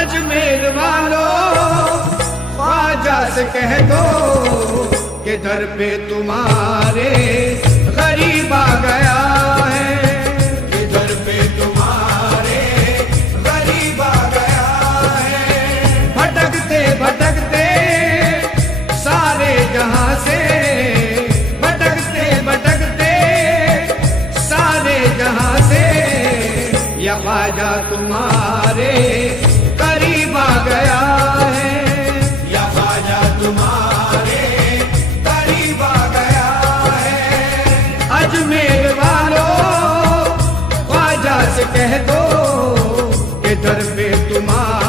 अजमेर वालों ख्वाजा से कह दो कि दर पे तुम्हारे गरीब आ गया है, कि दर पे तुम्हारे गरीब आ गया है। भटकते भटकते सारे जहां से, भटकते भटकते सारे जहां से, या ख्वाजा तुम्हारे करीब आ गया है, या ख्वाजा तुम्हारे करीब आ गया है। अजमेर वालों ख्वाजा से कह दो कि दर पे तुम्हारे